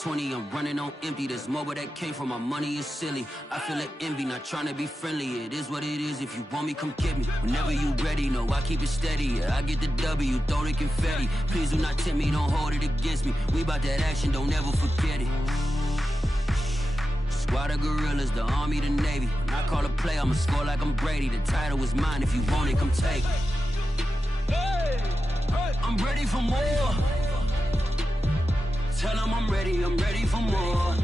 20, I'm running on empty. There's more where that came from, my money is silly. I feel like envy, not trying to be friendly. It is what it is, if you want me, come get me. Whenever you ready, no, I keep it steady. Yeah, I get the W, throw the confetti. Please do not tempt me, don't hold it against me. We bout that action, don't ever forget it. Squad of gorillas, the army, the navy. When I call a play, I'ma score like I'm Brady. The title is mine, if you want it, come take it. I'm ready for more. Tell them I'm ready for more.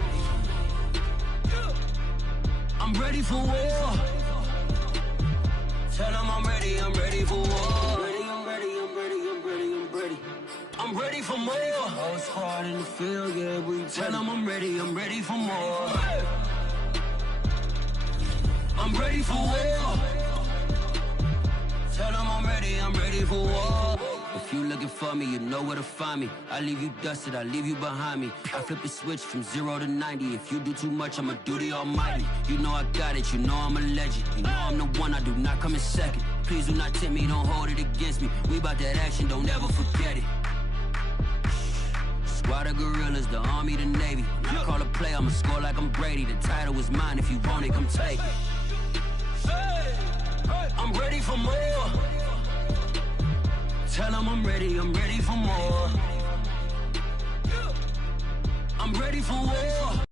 I'm ready for war. Tell them I'm ready for war. I'm ready for more. Whole squad in the field, yeah, we tell them I'm ready for more. I'm ready for war. Tell them I'm ready for war. If you looking for me, you know where to find me. I leave you dusted, I leave you behind me. I flip the switch from 0 to 90. If you do too much, I'ma do the almighty. You know I got it, you know I'm a legend. You know I'm the one, I do not come in second. Please do not tempt me, don't hold it against me. We bout that action, don't ever forget it. Squad of gorillas, the army, the navy. When I call a play, I'ma score like I'm Brady. The title is mine, if you want it, come take it. I'm ready for more. Tell them I'm ready for more. I'm ready for war.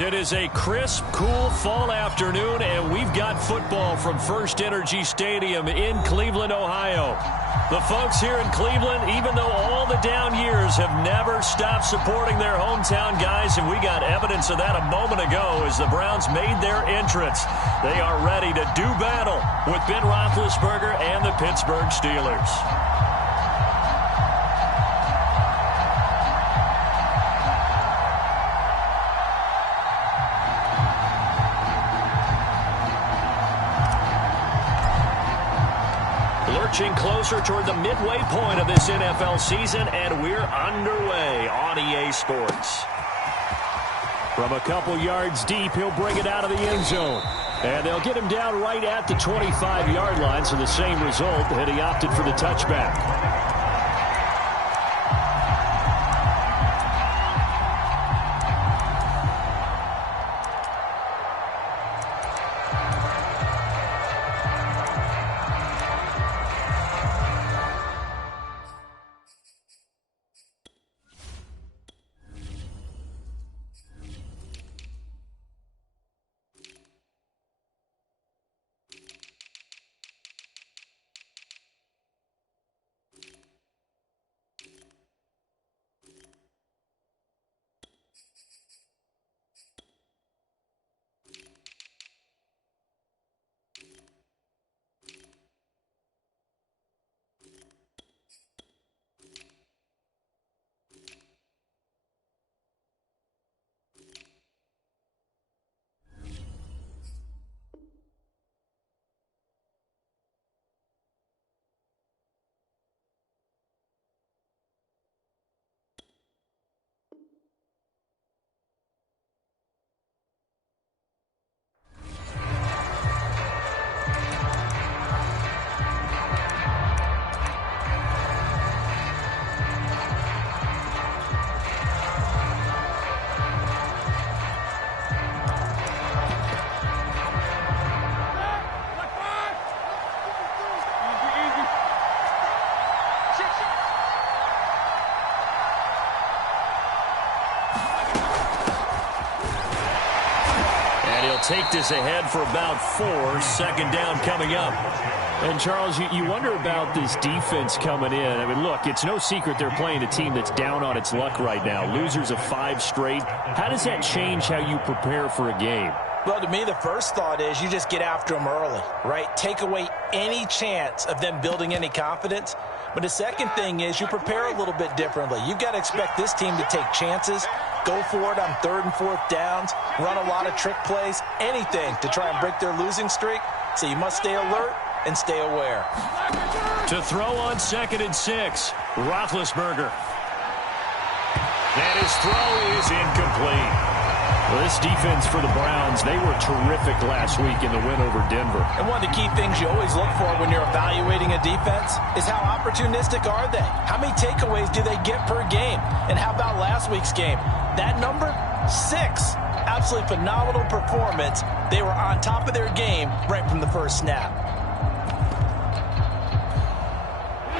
It is a crisp, cool fall afternoon, and we've got football from First Energy Stadium in Cleveland, Ohio. The folks here in Cleveland, even though all the down years, have never stopped supporting their hometown guys, and we got evidence of that a moment ago as the Browns made their entrance. They are ready to do battle with Ben Roethlisberger and the Pittsburgh Steelers. Lurching closer toward the midway point of this NFL season, and we're underway on EA Sports. From a couple yards deep, he'll bring it out of the end zone. And they'll get him down right at the 25-yard line, so the same result, and he opted for the touchback. Take this ahead for about 4. Second down coming up. And, Charles, you wonder about this defense coming in. I mean, look, it's no secret they're playing a team that's down on its luck right now. Losers of 5 straight. How does that change how you prepare for a game? Well, to me, the first thought is you just get after them early, right? Take away any chance of them building any confidence. But the second thing is you prepare a little bit differently. You've got to expect this team to take chances, go for it on 3rd and 4th downs, run a lot of trick plays, anything to try and break their losing streak. So you must stay alert and stay aware. To throw on 2nd and 6, Roethlisberger. And his throw is incomplete. Well, this defense for the Browns, they were terrific last week in the win over Denver. And one of the key things you always look for when you're evaluating a defense is how opportunistic are they? How many takeaways do they get per game? And how about last week's game? That number, 6. Absolutely phenomenal performance. They were on top of their game right from the first snap.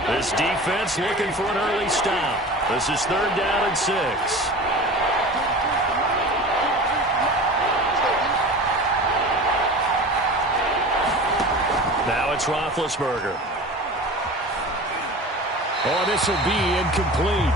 This defense looking for an early stop. This is 3rd down and 6. Now it's Roethlisberger. Oh, this will be incomplete.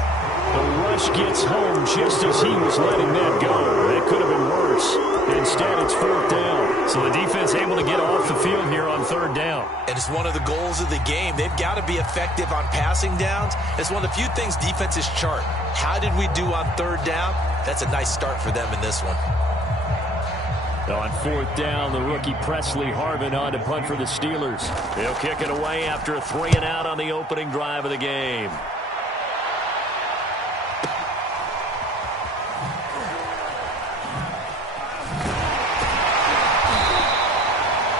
The rush gets home just as he was letting that go. That could have been worse. Instead, it's 4th down. So the defense able to get off the field here on 3rd down. And it's one of the goals of the game. They've got to be effective on passing downs. It's one of the few things defenses chart. How did we do on 3rd down? That's a nice start for them in this one. On 4th down, the rookie Presley Harvin on to punt for the Steelers. They'll kick it away after a 3-and-out on the opening drive of the game.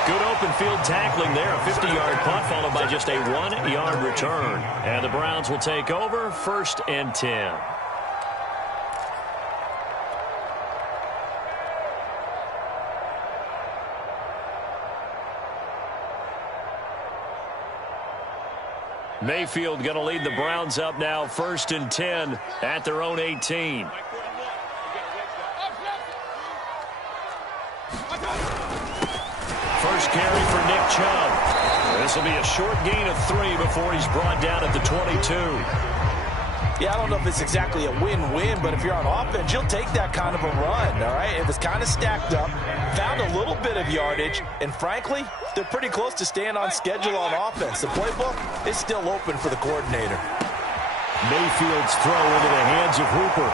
Good open field tackling there. A 50-yard punt followed by just a 1-yard return. And the Browns will take over 1st and 10. Mayfield going to lead the Browns up now, 1st and 10 at their own 18. First carry for Nick Chubb. This will be a short gain of 3 before he's brought down at the 22. Yeah, I don't know if it's exactly a win-win, but if you're on offense, you'll take that kind of a run, all right? It was kind of stacked up, found a little bit of yardage, and frankly, they're pretty close to staying on schedule on offense. The playbook is still open for the coordinator. Mayfield's throw into the hands of Hooper.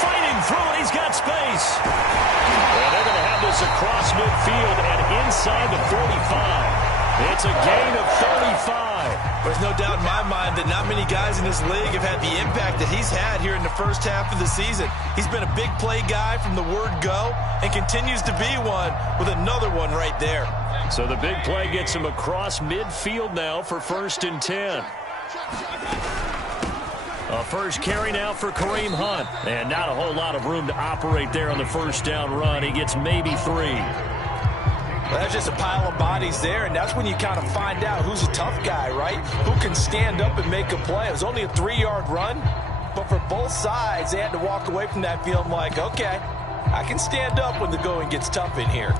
Fighting through it, he's got space. Well, they're going to have this across midfield and inside the 45. It's a gain of 35. There's no doubt in my mind that not many guys in this league have had the impact that he's had here in the first half of the season. He's been a big play guy from the word go and continues to be one with another one right there. So the big play gets him across midfield now for 1st and 10. A first carry now for Kareem Hunt. And not a whole lot of room to operate there on the 1st down run. He gets maybe 3. Well, that's just a pile of bodies there, and that's when you kind of find out who's a tough guy, right? Who can stand up and make a play. It was only a 3-yard run, but for both sides, they had to walk away from that feeling like, okay, I can stand up when the going gets tough in here.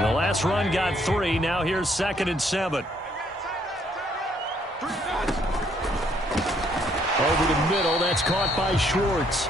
The last run got 3. Now here's 2nd and 7. Over the middle, that's caught by Schwartz.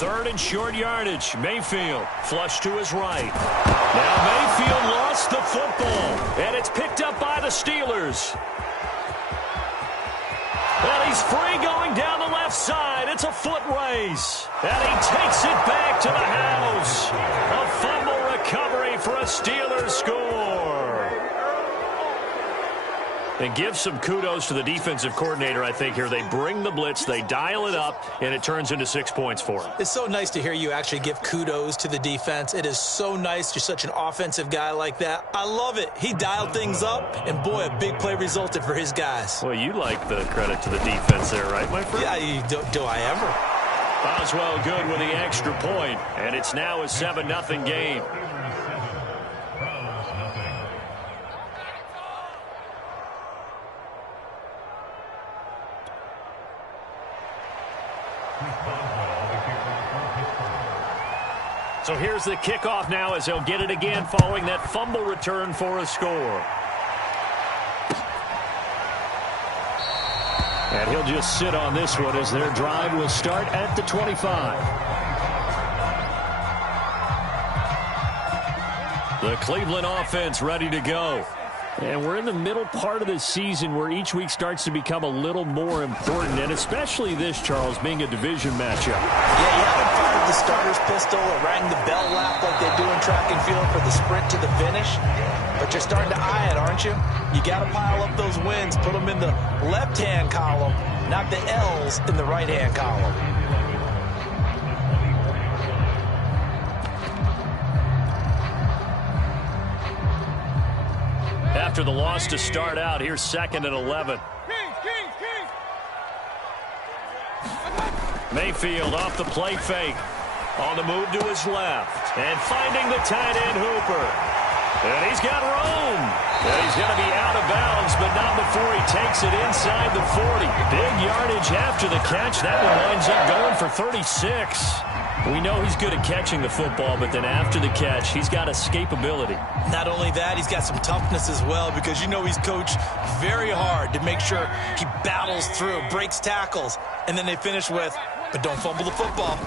Third and short yardage. Mayfield flush to his right. Now Mayfield lost the football, and it's picked up by the Steelers. And he's free going down the left side. It's a foot race. And he takes it back to the house. A fumble recovery for a Steelers score. And give some kudos to the defensive coordinator, I think, here. They bring the blitz, they dial it up, and it turns into 6 points for him. It's so nice to hear you actually give kudos to the defense. It is so nice. You're such an offensive guy like that. I love it. He dialed things up, and boy, a big play resulted for his guys. Well, you like the credit to the defense there, right, my friend? Yeah, do I ever? Boswell good with the extra point, and it's now a 7-0 game. So here's the kickoff now as they'll get it again following that fumble return for a score. And he'll just sit on this one as their drive will start at the 25. The Cleveland offense ready to go. And we're in the middle part of the season where each week starts to become a little more important, and especially this, Charles, being a division matchup. Yeah, you haven't fired the starter's pistol or rang the bell lap like they do in track and field for the sprint to the finish, but you're starting to eye it, aren't you? You got to pile up those wins, put them in the left-hand column, not the L's in the right-hand column. After the loss to start out, here's 2nd and 11. Mayfield off the play fake. On the move to his left. And finding the tight end Hooper. And he's got room. And he's going to be out of bounds, but not before he takes it inside the 40. Big yardage after the catch. That one winds up going for 36. We know he's good at catching the football, but then after the catch, he's got escapability. Not only that, he's got some toughness as well, because you know he's coached very hard to make sure he battles through, breaks tackles, and then they finish with, but don't fumble the football.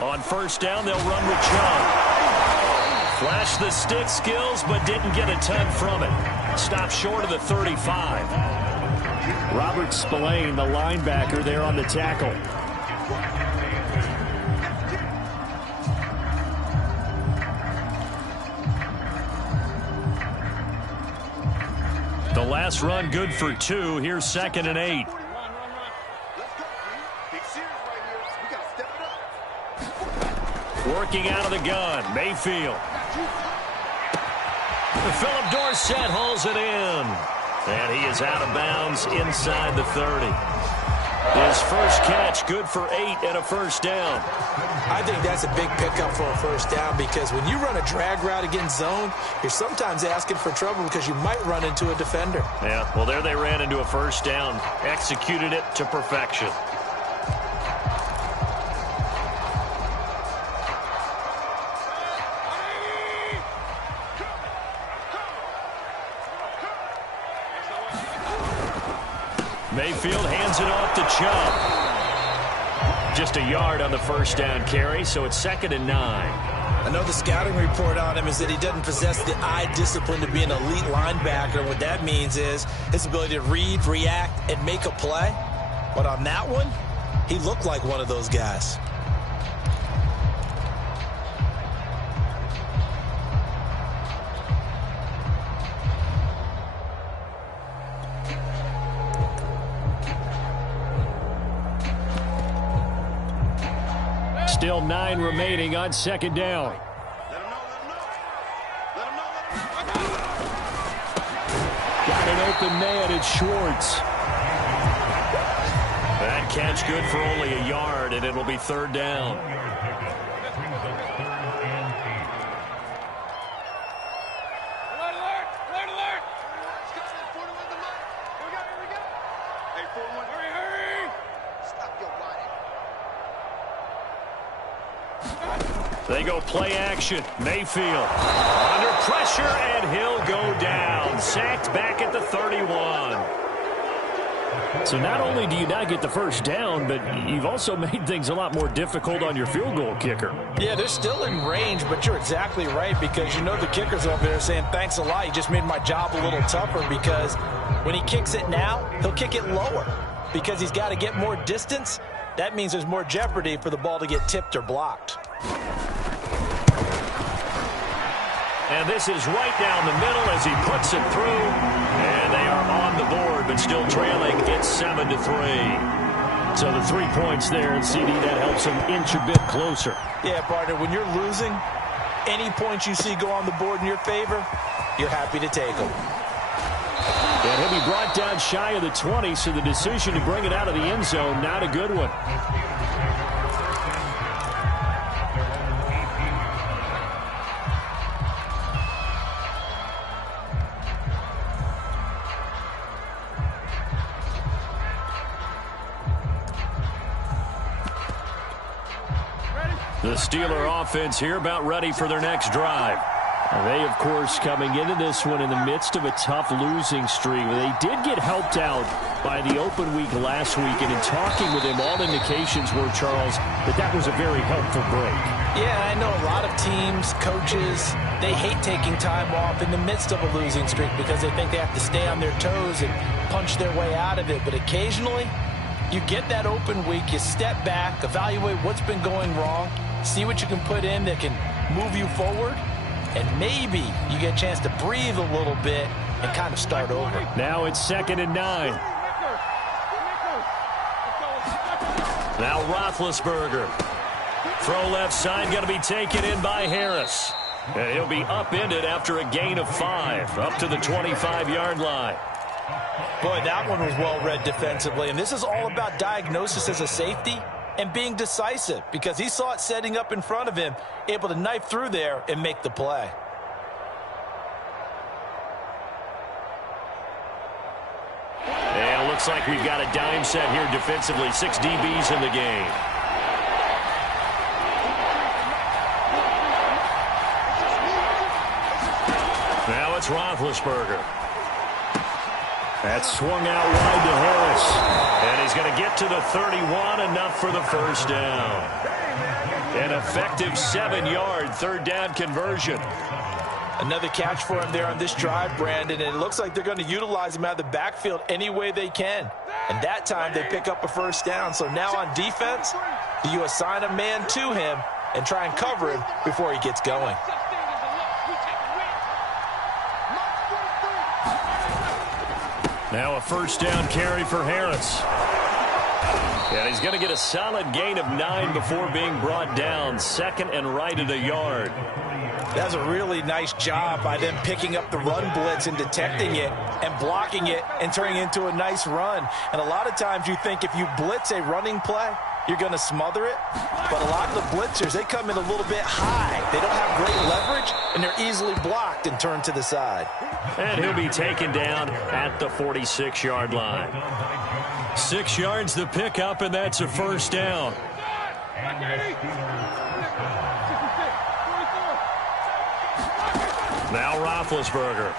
On first down, they'll run with Chung. Flashed the stick skills, but didn't get a ton from it. Stopped short of the 35. Robert Spillane, the linebacker, there on the tackle. The last run good for 2. Here's 2nd and 8. Working out of the gun, Mayfield. Philip Dorsett hauls it in. And he is out of bounds inside the 30. His first catch good for 8 and a first down. I think that's a big pickup for a first down, because when you run a drag route against zone, you're sometimes asking for trouble because you might run into a defender. Yeah, well, there they ran into a first down. Executed it to perfection. Mayfield hands it off to Chubb. Just a yard on the first down carry, so it's 2nd and 9. I know the scouting report on him is that he doesn't possess the eye discipline to be an elite linebacker. What that means is his ability to read, react, and make a play. But on that one, he looked like one of those guys. Still 9 remaining on 2nd down. Got an open man, it's Schwartz. That catch good for only a yard, and it'll be 3rd down. They go play action. Mayfield under pressure, and he'll go down. Sacked back at the 31. So not only do you not get the first down, but you've also made things a lot more difficult on your field goal kicker. Yeah, they're still in range, but you're exactly right, because you know the kicker's over there saying, thanks a lot. You just made my job a little tougher, because when he kicks it now, he'll kick it lower because he's got to get more distance. That means there's more jeopardy for the ball to get tipped or blocked. And this is right down the middle as he puts it through. And they are on the board, but still trailing. It's 7-3. So the 3 points there, and CD, that helps him inch a bit closer. Yeah, partner, when you're losing, any points you see go on the board in your favor, you're happy to take them. And he'll be brought down shy of the 20, so the decision to bring it out of the end zone, not a good one. The Steeler offense here about ready for their next drive. They, of course, coming into this one in the midst of a tough losing streak. They did get helped out by the open week last week, and in talking with him, all indications were, Charles, that was a very helpful break. Yeah, I know a lot of teams, coaches, they hate taking time off in the midst of a losing streak because they think they have to stay on their toes and punch their way out of it. But occasionally, you get that open week, you step back, evaluate what's been going wrong, see what you can put in that can move you forward, and maybe you get a chance to breathe a little bit and kind of start over. Now it's 2nd and 9. Now Roethlisberger. Throw left side, going to be taken in by Harris. And he'll be upended after a gain of 5, up to the 25-yard line. Boy, that one was well read defensively, and this is all about diagnosis as a safety and being decisive because he saw it setting up in front of him, able to knife through there and make the play. And it looks like we've got a dime set here defensively. 6 DBs in the game. Now it's Roethlisberger. That's swung out wide to Harris. And he's going to get to the 31, enough for the first down. An effective 7-yard third down conversion. Another catch for him there on this drive, Brandon, and it looks like they're going to utilize him out of the backfield any way they can. And that time they pick up a first down. So now on defense, do you assign a man to him and try and cover him before he gets going? Now a first down carry for Harris. And he's going to get a solid gain of 9 before being brought down. 2nd and right at a yard. That's a really nice job by them picking up the run blitz and detecting it and blocking it and turning it into a nice run. And a lot of times you think if you blitz a running play, you're going to smother it. But a lot of the blitzers, they come in a little bit high. They don't have great leverage, and they're easily blocked and turned to the side. And he'll be taken down at the 46-yard line. 6 yards the pickup, and that's a first down. Now Roethlisberger.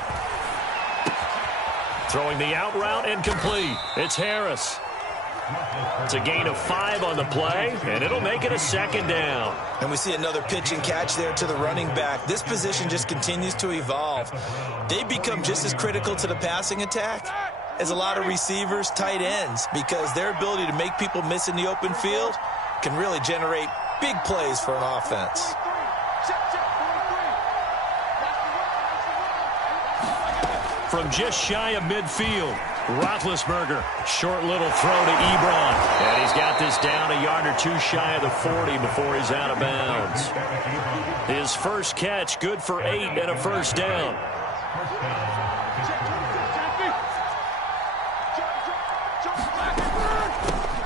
Throwing the out route incomplete. It's Harris. It's a gain of 5 on the play, and it'll make it a 2nd down. And we see another pitch and catch there to the running back. This position just continues to evolve. They become just as critical to the passing attack as a lot of receivers, tight ends, because their ability to make people miss in the open field can really generate big plays for an offense. From just shy of midfield, Roethlisberger, short little throw to Ebron. And he's got this down a yard or 2 shy of the 40 before he's out of bounds. His first catch, good for 8 and a first down.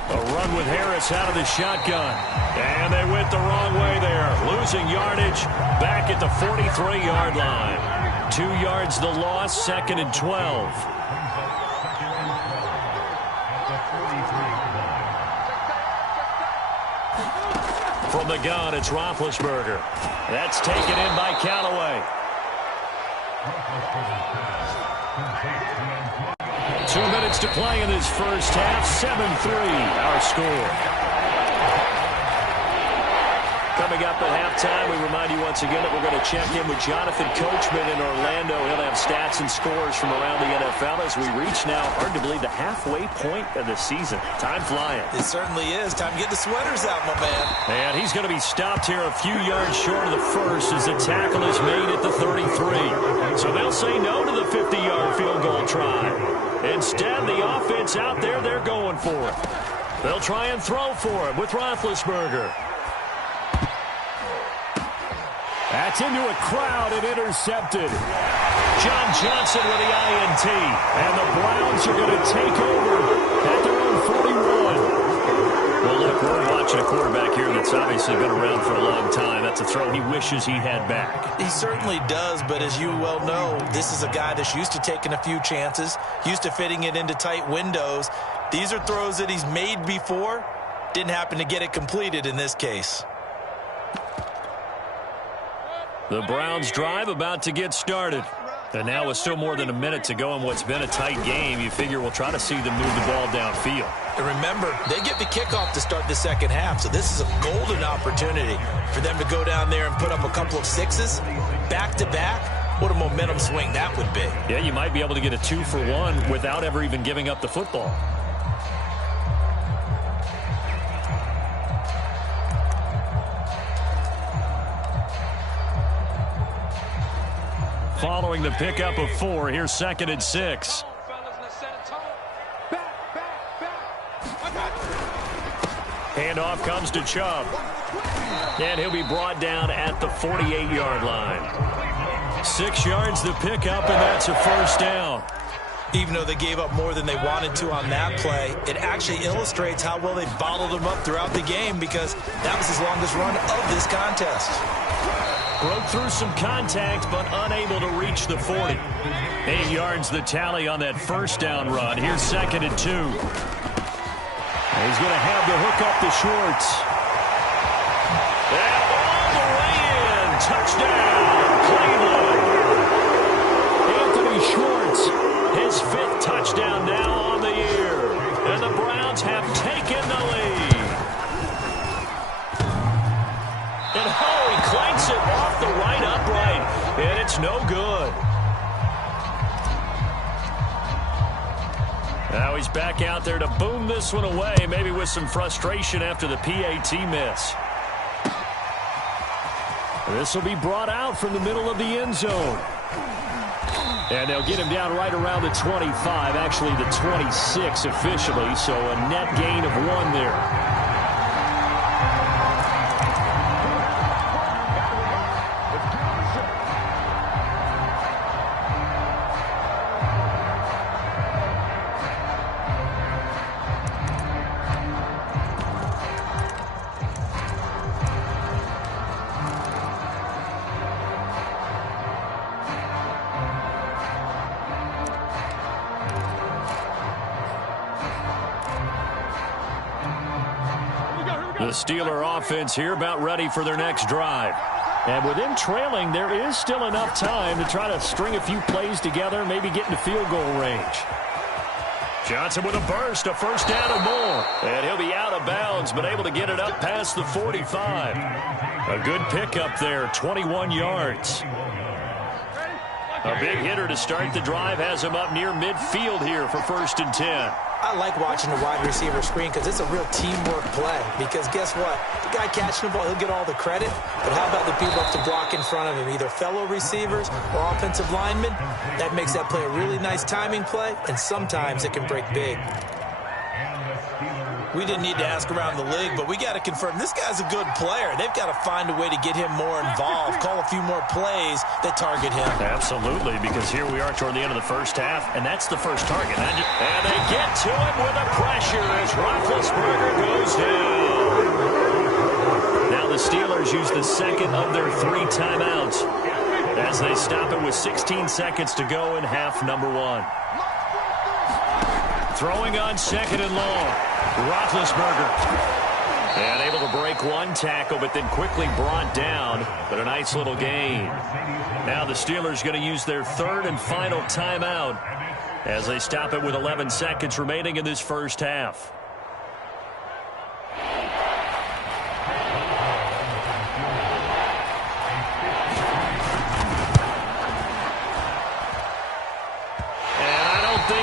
A run with Harris out of the shotgun. And they went the wrong way there. Losing yardage back at the 43-yard line. 2 yards the loss, 2nd and 12. From the gun, it's Roethlisberger. That's taken in by Callaway. 2 minutes to play in this first half. 7-3, our score. Coming up at halftime, we remind you once again that we're going to check in with Jonathan Coachman in Orlando. He'll have stats and scores from around the NFL as we reach now, hard to believe, the halfway point of the season. Time flying. It certainly is. Time to get the sweaters out, my man. And he's going to be stopped here a few yards short of the first as the tackle is made at the 33. So they'll say no to the 50-yard field goal try. Instead, the offense out there, they're going for it. They'll try and throw for it with Roethlisberger. That's into a crowd and intercepted. John Johnson with the INT. And the Browns are going to take over at their own 41. Well, look, we're watching a quarterback here that's obviously been around for a long time. That's a throw he wishes he had back. He certainly does, but as you well know, this is a guy that's used to taking a few chances, used to fitting it into tight windows. These are throws that he's made before. Didn't happen to get it completed in this case. The Browns drive about to get started. And now with still more than a minute to go in what's been a tight game, you figure we'll try to see them move the ball downfield. And remember, they get the kickoff to start the second half, so this is a golden opportunity for them to go down there and put up a couple of sixes back-to-back. What a momentum swing that would be. Yeah, you might be able to get a 2-for-1 without ever even giving up the football. Following the pickup of 4, here's 2nd and 6. Handoff comes to Chubb. And he'll be brought down at the 48-yard line. 6 yards the pickup, and that's a first down. Even though they gave up more than they wanted to on that play, it actually illustrates how well they bottled them up throughout the game, because that was his longest run of this contest. Broke through some contact, but unable to reach the 40. 8 yards the tally on that first down run. Here's 2nd and 2. He's going to have the hook up to Schwartz. And all the way in. Touchdown, Cleveland. Anthony Schwartz, his 5th touchdown now on the year. And the Browns have taken the lead. And he clanks it off the right upright, and it's no good. Now he's back out there to boom this one away, maybe with some frustration after the PAT miss. This will be brought out from the middle of the end zone. And they'll get him down right around the 25, actually the 26 officially, so a net gain of 1 there. The Steeler offense here about ready for their next drive. And with them trailing, there is still enough time to try to string a few plays together, maybe get into field goal range. Johnson with a burst, a first down and more. And he'll be out of bounds, but able to get it up past the 45. A good pickup there, 21 yards. A big hitter to start the drive has him up near midfield here for 1st and 10. I like watching the wide receiver screen because it's a real teamwork play. Because guess what? The guy catching the ball, he'll get all the credit. But how about the people up to block in front of him, either fellow receivers or offensive linemen? That makes that play a really nice timing play, and sometimes it can break big. We didn't need to ask around the league, but we got to confirm this guy's a good player. They've got to find a way to get him more involved, call a few more plays that target him. Absolutely, because here we are toward the end of the first half, and that's the first target. And they get to him with a pressure as Roethlisberger goes down. Now the Steelers use the 2nd of their 3 timeouts as they stop it with 16 seconds to go in half number 1. Throwing on 2nd and long. Roethlisberger. And able to break 1 tackle, but then quickly brought down. But a nice little gain. Now the Steelers going to use their 3rd and final timeout as they stop it with 11 seconds remaining in this first half.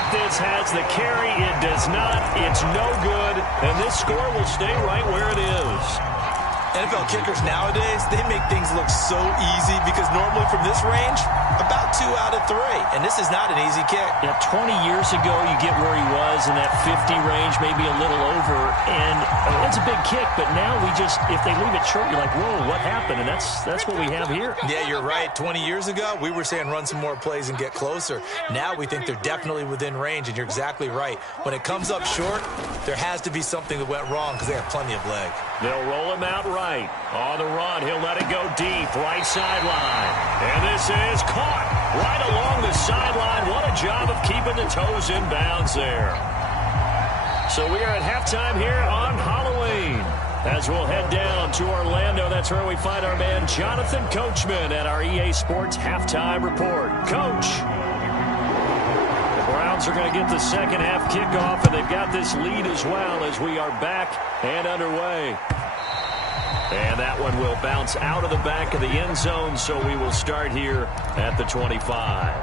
This has the carry. It does not. It's no good. And this score will stay right where it is. NFL kickers nowadays, they make things look so easy because normally from this range, about 2 out of 3. And this is not an easy kick. Yeah, 20 years ago, you get where he was in that 50 range, maybe a little over. And it's a big kick, but now we just, if they leave it short, you're like, whoa, what happened? And that's what we have here. Yeah, you're right. 20 years ago, we were saying run some more plays and get closer. Now we think they're definitely within range, and you're exactly right. When it comes up short, there has to be something that went wrong because they have plenty of leg. They'll roll him out right. On the run, he'll let it go deep, right sideline. And this is caught right along the sideline. What a job of keeping the toes in bounds there. So we are at halftime here on Halloween. As we'll head down to Orlando, that's where we find our man Jonathan Coachman at our EA Sports Halftime Report. Coach, the Browns are going to get the second half kickoff, and they've got this lead as well as we are back and underway. And that one will bounce out of the back of the end zone, so we will start here at the 25.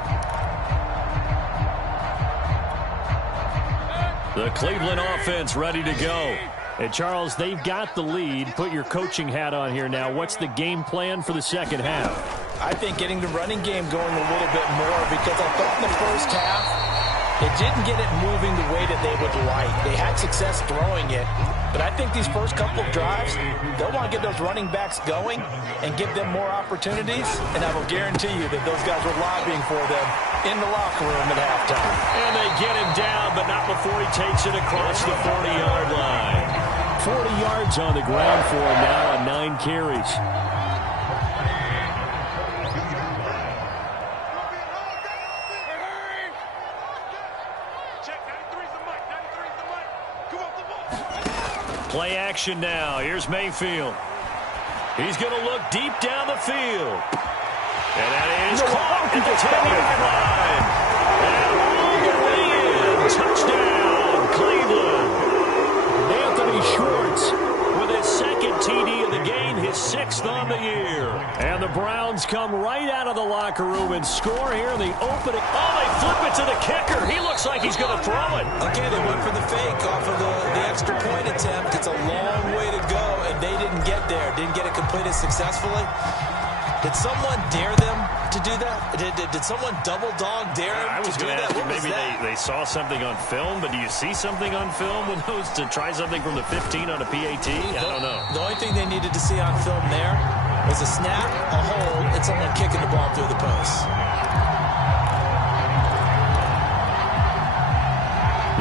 The Cleveland offense ready to go. And, Charles, they've got the lead. Put your coaching hat on here now. What's the game plan for the second half? I think getting the running game going a little bit more, because I thought in the first half it didn't get it moving the way that they would like. They had success throwing it, but I think these first couple of drives, they'll want to get those running backs going and give them more opportunities, and I will guarantee you that those guys were lobbying for them in the locker room at halftime. And they get him down, but not before he takes it across the 40-yard line. 40 yards on the ground for him now on 9 carries. Play action now. Here's Mayfield. He's going to look deep down the field. And that is caught at the 10-yard line. And all the way in. Touchdown, Cleveland. Anthony Schwartz with his second TD of the game, his 6th on the year. And the Browns come right out of the locker room and score here in the opening. Oh, they flip it to the kicker. He looks like he's going to throw it. Again, they went for the fake off of the extra point attempt. It's a long way to go, and they didn't get there. Didn't get it completed successfully. Did someone dare them to do that? Did someone double dog dare them to do that? Maybe they saw something on film, but do you see something on film with those to try something from the 15 on a PAT? I don't know. The only thing they needed to see on film there was a snap, a hold, and someone kicking the ball through the post.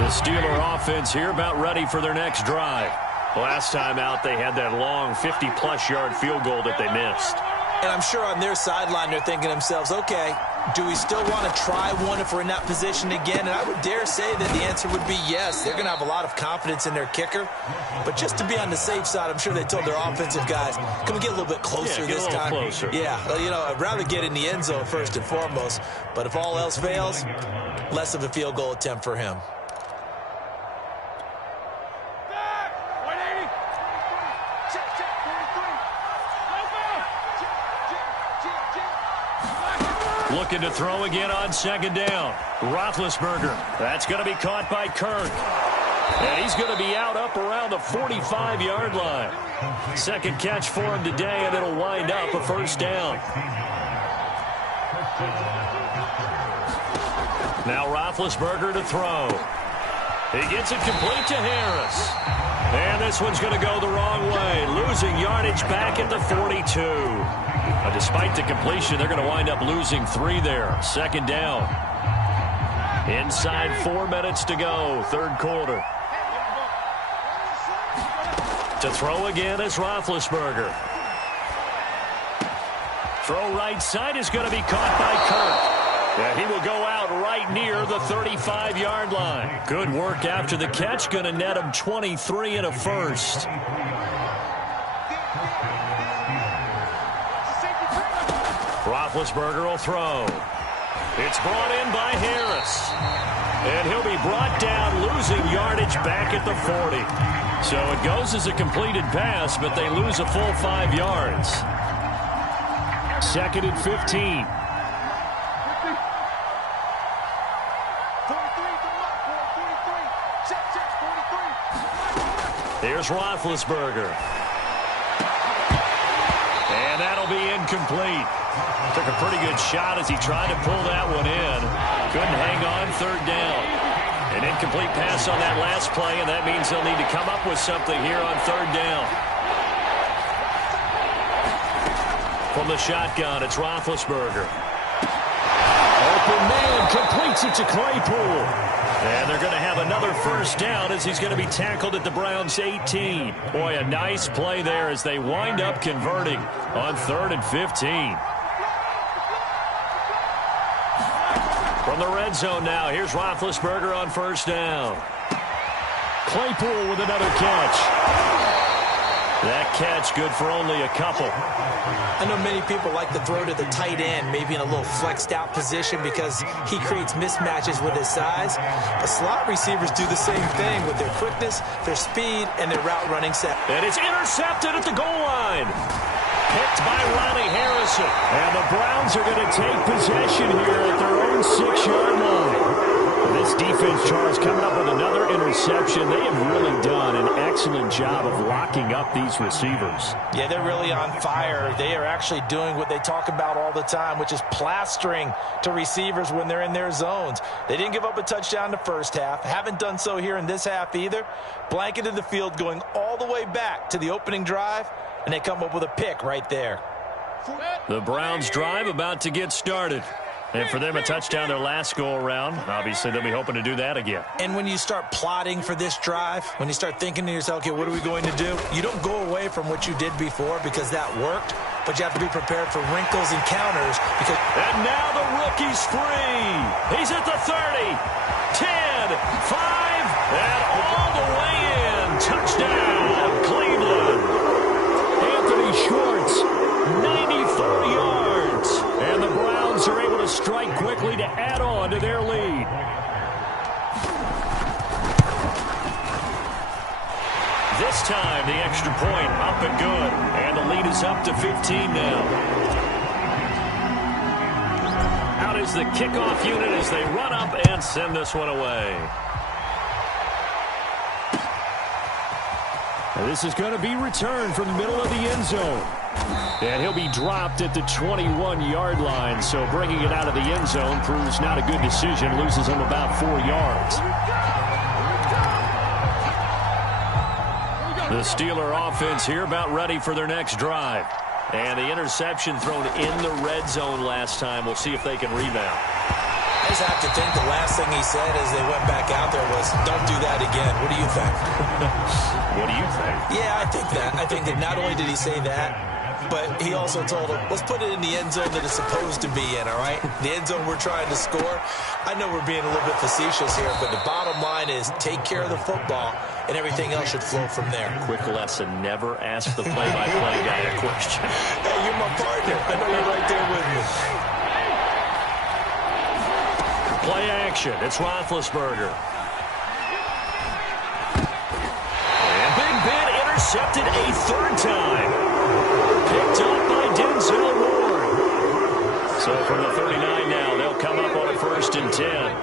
The Steeler offense here about ready for their next drive. Last time out, they had that long 50-plus yard field goal that they missed. And I'm sure on their sideline they're thinking to themselves, okay, do we still want to try one if we're in that position again? And I would dare say that the answer would be yes. They're going to have a lot of confidence in their kicker. But just to be on the safe side, I'm sure they told their offensive guys, can we get a little bit closer this time? Closer. Yeah, you know, I'd rather get in the end zone first and foremost. But if all else fails, less of a field goal attempt for him. Looking to throw again on second down. Roethlisberger. That's going to be caught by Kirk. And he's going to be out up around the 45-yard line. Second catch for him today, and it'll wind up a first down. Now Roethlisberger to throw. He gets it complete to Harris. And this one's going to go the wrong way. Losing yardage back at the 42. Despite the completion, they're going to wind up losing 3 there. Second down. Inside 4 minutes to go, third quarter. To throw again is Roethlisberger. Throw right side is going to be caught by Kirk. Yeah, he will go out right near the 35-yard line. Good work after the catch. Going to net him 23 and a first. Roethlisberger will throw. It's brought in by Harris. And he'll be brought down, losing yardage back at the 40. So it goes as a completed pass, but they lose a full 5 yards. Second and 15. Here's Roethlisberger. And that'll be incomplete. Took a pretty good shot as he tried to pull that one in. Couldn't hang on, third down. An incomplete pass on that last play, and that means they'll need to come up with something here on third down. From the shotgun, it's Roethlisberger. Open man completes it to Claypool. And they're going to have another first down as he's going to be tackled at the Browns' 18. Boy, a nice play there as they wind up converting on 3rd and 15. From the red zone now, here's Roethlisberger on first down. Claypool with another catch. That catch good for only a couple. I know many people like to throw to the tight end, maybe in a little flexed out position because he creates mismatches with his size. But slot receivers do the same thing with their quickness, their speed, and their route running set. And it's intercepted at the goal line. Picked by Ronnie Harrison. And the Browns are going to take possession here at their own 6-yard line. This defense, Charles, coming up with another interception. They have really done an excellent job of locking up these receivers. Yeah, they're really on fire. They are actually doing what they talk about all the time, which is plastering to receivers when they're in their zones. They didn't give up a touchdown the first half. Haven't done so here in this half either. Blanketed the field going all the way back to the opening drive, and they come up with a pick right there. The Browns drive about to get started. And for them, a touchdown their last go-around. Obviously, they'll be hoping to do that again. And when you start plotting for this drive, when you start thinking to yourself, okay, what are we going to do? You don't go away from what you did before because that worked, but you have to be prepared for wrinkles and counters. And now the rookie's free. He's at the 30, 10, 5, and all the way in. Touchdown, Cleveland. Anthony Schwartz, 94 yards. And the Browns are able to strike quickly to add on to their lead. This time, the extra point up and good. And the lead is up to 15 now. Out is the kickoff unit as they run up and send this one away. And this is going to be returned from the middle of the end zone. And he'll be dropped at the 21-yard line. So bringing it out of the end zone proves not a good decision. Loses him about 4 yards. The Steeler offense here about ready for their next drive. And the interception thrown in the red zone last time. We'll see if they can rebound. I just have to think the last thing he said as they went back out there was, don't do that again. What do you think? What do you think? Yeah, I think that. I think that not only did he say that, but he also told him, let's put it in the end zone that it's supposed to be in, all right? The end zone we're trying to score. I know we're being a little bit facetious here, but the bottom line is take care of the football, and everything else should flow from there. Quick lesson, never ask the play-by-play guy a question. Hey, you're my partner. I know you're right there with me. Play action. It's Roethlisberger. And Big Ben intercepted a third time. Picked up by Denzel Ward. So from the 39 now, they'll come up on a 1st and 10.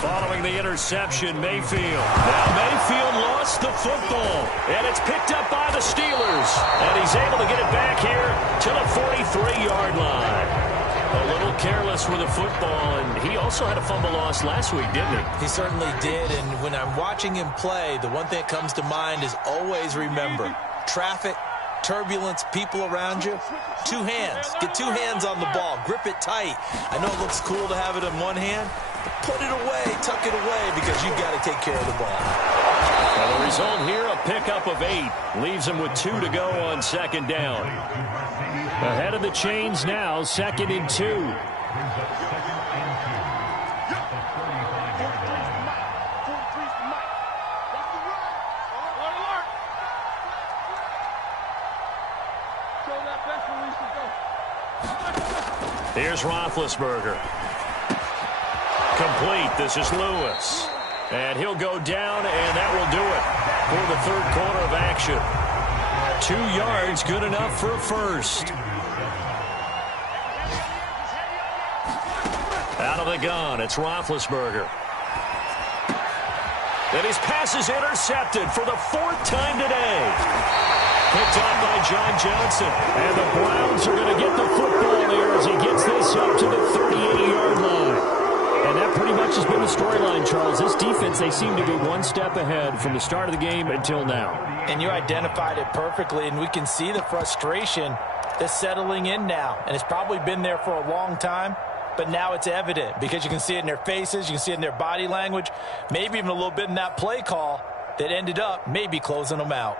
Following the interception, Mayfield. Now Mayfield lost the football. And it's picked up by the Steelers. And he's able to get it back here to the 43-yard line. A little careless with the football, and he also had a fumble loss last week, didn't he? He certainly did, and when I'm watching him play, the one thing that comes to mind is always remember, traffic, turbulence, people around you, 2 hands. Get 2 hands on the ball. Grip it tight. I know it looks cool to have it in one hand, but put it away, tuck it away, because you've got to take care of the ball. Well, the result here, a pickup of 8. Leaves him with 2 to go on 2nd down. Ahead of the chains now, 2nd and 2. Here's Roethlisberger. Complete. This is Lewis. And he'll go down, and that will do it for the 3rd quarter of action. 2 yards, good enough for a first. Out of the gun, it's Roethlisberger. And his pass is intercepted for the 4th time today. Picked off by John Johnson. And the Browns are going to get the football there as he gets this up to the 38-yard line. And that pretty much has been the storyline, Charles. This defense, they seem to be one step ahead from the start of the game until now. And you identified it perfectly, and we can see the frustration that's settling in now. And it's probably been there for a long time, but now it's evident because you can see it in their faces, you can see it in their body language, maybe even a little bit in that play call that ended up maybe closing them out.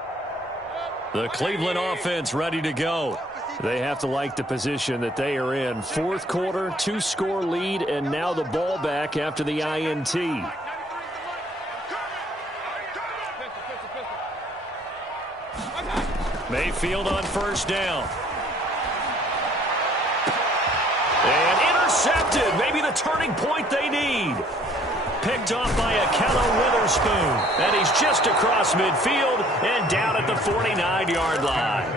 The Cleveland offense ready to go. They have to like the position that they are in. 4th quarter, 2-score lead, and now the ball back after the INT. Mayfield on first down. And intercepted. Maybe the turning point they need. Picked off by Akello Witherspoon. And he's just across midfield and down at the 49-yard line.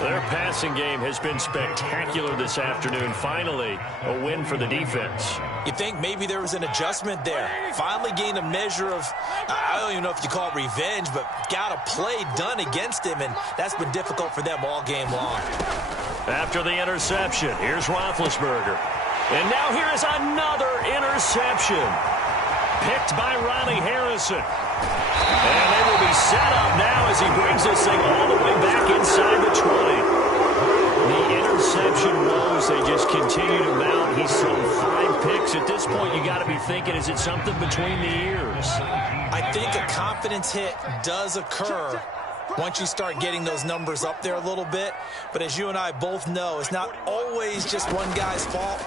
Their passing game has been spectacular this afternoon. Finally, a win for the defense. You think maybe there was an adjustment there. Finally gained a measure of, I don't even know if you call it revenge, but got a play done against him, and that's been difficult for them all game long. After the interception, here's Roethlisberger. And now here is another interception. Picked by Ronnie Harrison. And they will be set up now as he brings this thing all the way back inside the 20. The interception woes, they just continue to mount. He's thrown 5 picks. At this point, you got to be thinking, is it something between the ears? I think a confidence hit does occur once you start getting those numbers up there a little bit. But as you and I both know, it's not always just one guy's fault.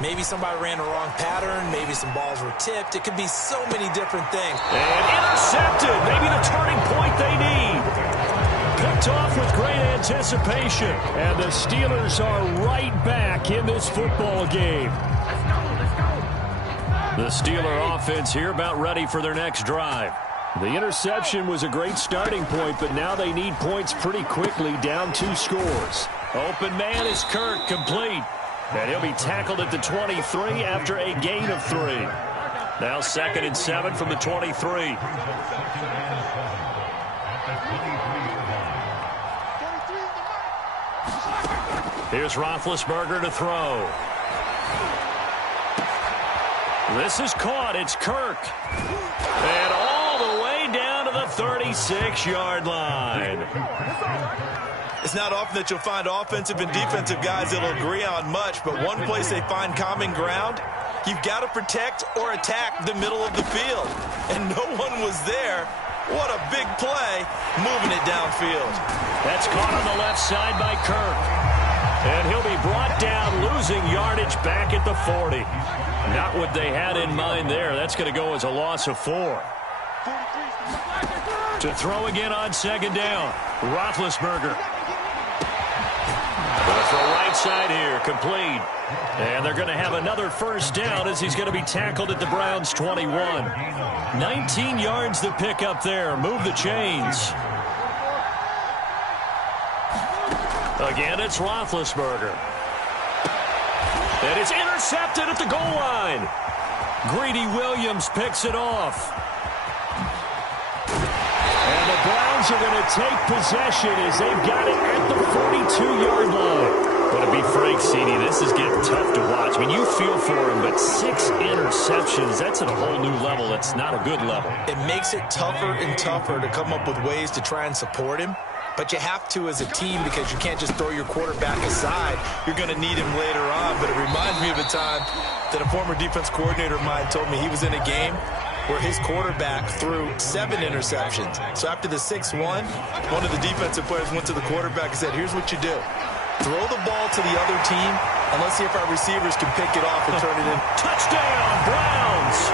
Maybe somebody ran the wrong pattern. Maybe some balls were tipped. It could be so many different things. And intercepted. Maybe the turning point they need. Picked off with great anticipation. And the Steelers are right back in this football game. The Steeler offense here about ready for their next drive. The interception was a great starting point, but now they need points pretty quickly, down 2 scores. Open man is Kirk, complete. And he'll be tackled at the 23 after a gain of 3. Now 2nd and 7 from the 23. Here's Roethlisberger to throw. This is caught. It's Kirk. And all the way down to the 36-yard line. It's not often that you'll find offensive and defensive guys that'll agree on much, but one place they find common ground, you've got to protect or attack the middle of the field. And no one was there. What a big play, moving it downfield. That's caught on the left side by Kirk. And he'll be brought down, losing yardage back at the 40. Not what they had in mind there. That's going to go as a loss of 4. To throw again on 2nd down, Roethlisberger. For right side here, complete. And they're going to have another first down as he's going to be tackled at the Browns' 21. 19 yards to pick up there. Move the chains. Again, it's Roethlisberger. And it's intercepted at the goal line. Greedy Williams picks it off. And the Browns are going to take possession as they've got it at the 42-yard line. But to be frank, CD, this is getting tough to watch. I mean, you feel for him, but 6 interceptions, that's at a whole new level. It's not a good level. It makes it tougher and tougher to come up with ways to try and support him. But you have to as a team because you can't just throw your quarterback aside. You're going to need him later on. But it reminds me of a time that a former defense coordinator of mine told me he was in a game where his quarterback threw 7 interceptions. So after the 6th one of the defensive players went to the quarterback and said, here's what you do. Throw the ball to the other team, and let's see if our receivers can pick it off and turn it in. Touchdown, Browns!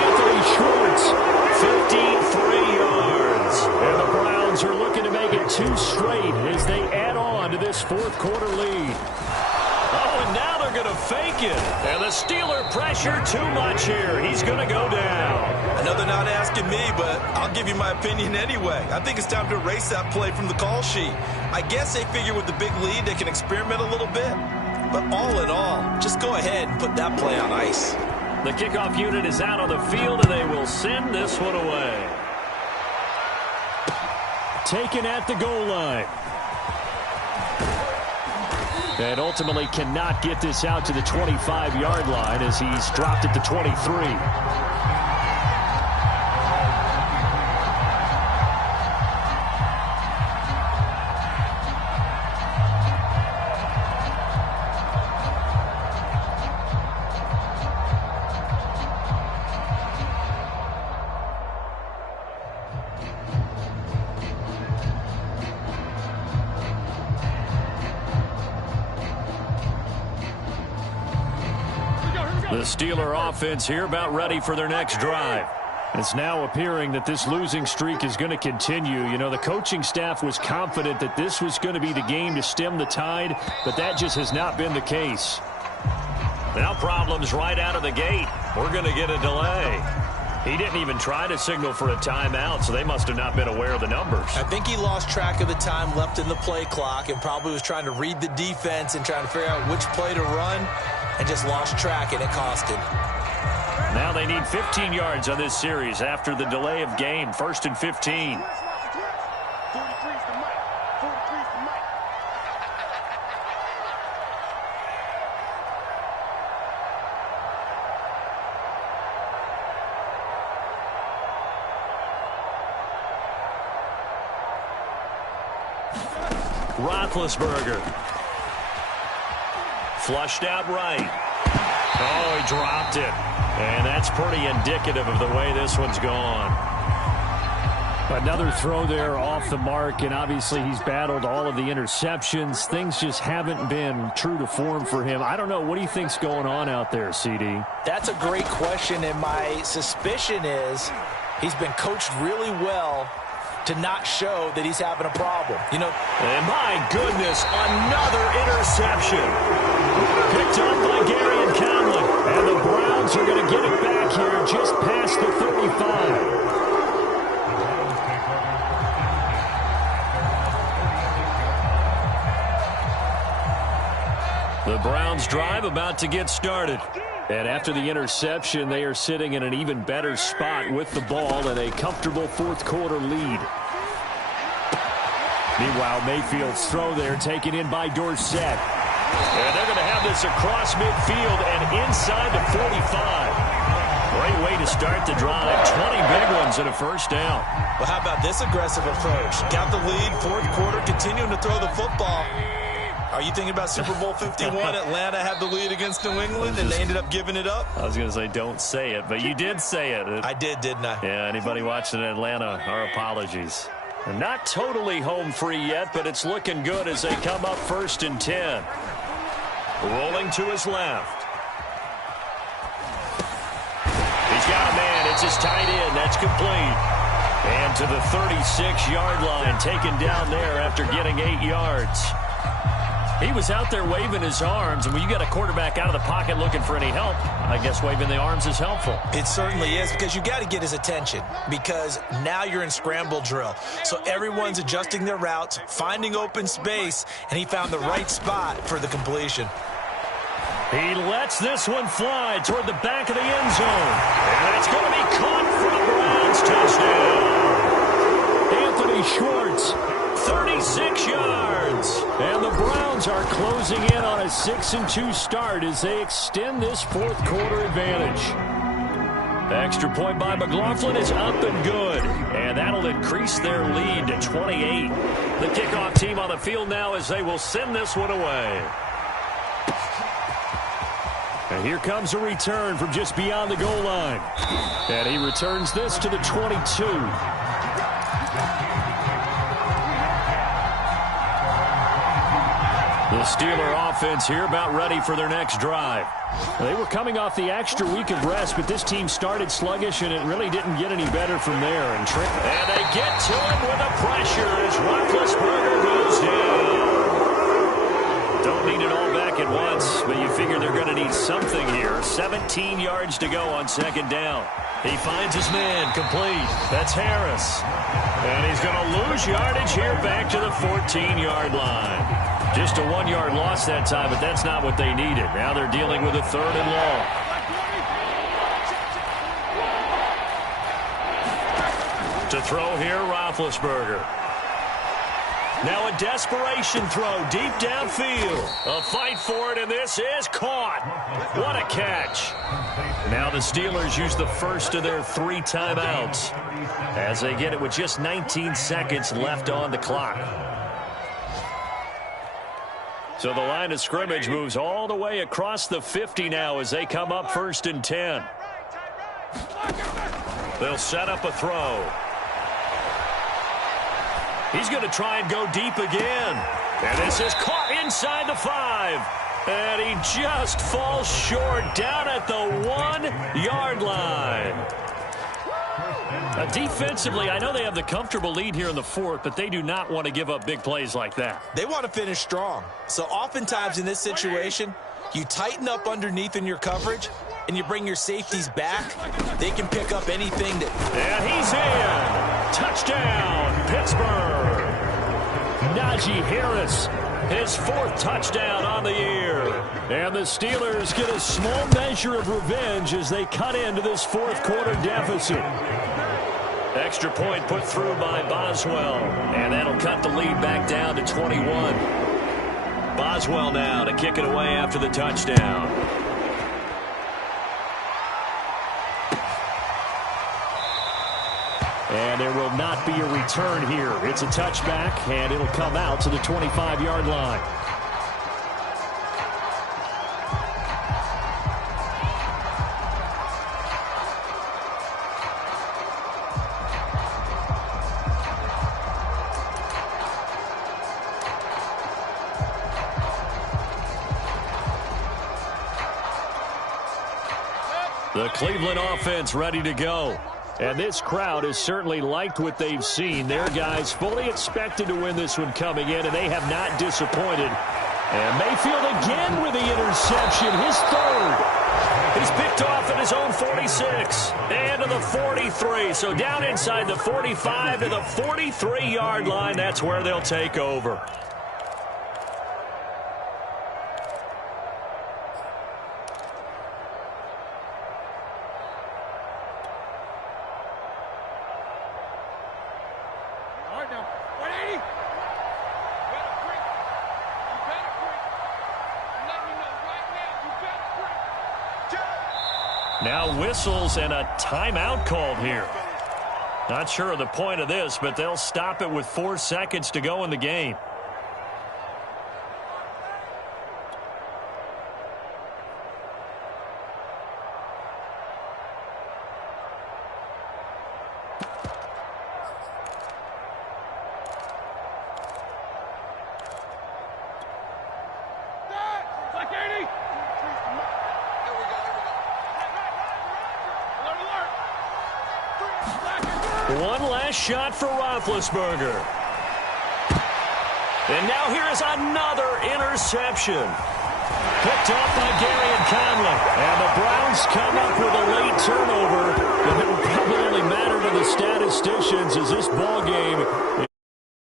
Anthony Schwartz, 53 yards. And the Browns are looking to make it 2 straight as they add on to this 4th quarter lead. Oh, and now they're going to fake it. And the Steeler pressure too much here. He's going to go down. I know they're not asking me, but I'll give you my opinion anyway. I think it's time to erase that play from the call sheet. I guess they figure with the big lead they can experiment a little bit. But all in all, just go ahead and put that play on ice. The kickoff unit is out on the field, and they will send this one away. Taken at the goal line. And ultimately cannot get this out to the 25-yard line as he's dropped at the 23. The Steeler offense here about ready for their next drive. It's now appearing that this losing streak is going to continue. You know, the coaching staff was confident that this was going to be the game to stem the tide, but that just has not been the case. Now problems right out of the gate. We're going to get a delay. He didn't even try to signal for a timeout, so they must have not been aware of the numbers. I think he lost track of the time left in the play clock and probably was trying to read the defense and trying to figure out which play to run and just lost track, and it cost him. Now they need 15 yards on this series after the delay of game. 1st and 15. Roethlisberger. Flushed out right. Oh, he dropped it. And that's pretty indicative of the way this one's gone. Another throw there off the mark, and obviously he's battled all of the interceptions. Things just haven't been true to form for him. I don't know. What do you think's going on out there, CD? That's a great question, and my suspicion is he's been coached really well to not show that he's having a problem. You know, and my goodness, another interception. Picked up by Gary and Conley. And the Browns are going to get it back here just past the 35. The Browns drive about to get started. And after the interception, they are sitting in an even better spot with the ball and a comfortable fourth quarter lead. Meanwhile, Mayfield's throw there taken in by Dorsett. And they're going to have this across midfield and inside the 45. Great way to start the drive. 20 big ones and a first down. Well, how about this aggressive approach? Got the lead, fourth quarter, continuing to throw the football. Are you thinking about Super Bowl 51? Atlanta had the lead against New England, and they ended up giving it up? I was going to say, don't say it, but you did say it. I did, didn't I? Yeah, anybody watching Atlanta, our apologies. They're not totally home free yet, but it's looking good as they come up 1st and 10. Rolling to his left. He's got a man. It's his tight end. That's complete. And to the 36-yard line, taken down there after getting 8 yards. He was out there waving his arms, and when you got a quarterback out of the pocket looking for any help, I guess waving the arms is helpful. It certainly is, because you got to get his attention, because now you're in scramble drill. So everyone's adjusting their routes, finding open space, and he found the right spot for the completion. He lets this one fly toward the back of the end zone. And it's going to be caught for the Browns touchdown. Anthony Schwartz, 36 yards. And the Browns are closing in on a 6-2 start as they extend this fourth quarter advantage. Extra point by McLaughlin is up and good. And that'll increase their lead to 28. The kickoff team on the field now as they will send this one away. And here comes a return from just beyond the goal line. And he returns this to the 22. The Steeler offense here about ready for their next drive. They were coming off the extra week of rest, but this team started sluggish, and it really didn't get any better from there. And they get to him with the pressure as Roethlisberger goes down. Don't need it all back at once, but you figure they're going to need something here. 17 yards to go on 2nd down. He finds his man, complete. That's Harris. And he's going to lose yardage here back to the 14-yard line. Just a 1-yard loss that time, but that's not what they needed. Now they're dealing with a 3rd and long. To throw here, Roethlisberger. Now a desperation throw deep downfield. A fight for it, and this is caught. What a catch. Now the Steelers use the first of their 3 timeouts as they get it with just 19 seconds left on the clock. So the line of scrimmage moves all the way across the 50 now as they come up 1st and 10. They'll set up a throw. He's going to try and go deep again. And this is caught inside the 5. And he just falls short down at the 1-yard line. Defensively, I know they have the comfortable lead here in the fourth, but they do not want to give up big plays like that. They want to finish strong. So oftentimes in this situation, you tighten up underneath in your coverage, and you bring your safeties back. They can pick up anything that... And he's in. Touchdown, Pittsburgh. Najee Harris, his fourth touchdown on the year. And the Steelers get a small measure of revenge as they cut into this fourth quarter deficit. Extra point put through by Boswell. And that'll cut the lead back down to 21. Boswell now to kick it away after the touchdown. And there will not be a return here. It's a touchback, and it'll come out to the 25-yard line. The Cleveland offense ready to go. And this crowd has certainly liked what they've seen. Their guys fully expected to win this one coming in, and they have not disappointed. And Mayfield again with the interception, his third. He's picked off at his own 46 and to the 43. So down inside the 45 to the 43-yard line. That's where they'll take over. Now whistles and a timeout called here. Not sure of the point of this, but they'll stop it with 4 seconds to go in the game. One last shot for Roethlisberger. And now here is another interception. Picked off by Gary and Conley. And the Browns come up with a late turnover. And it will probably only matter to the statisticians as this ball game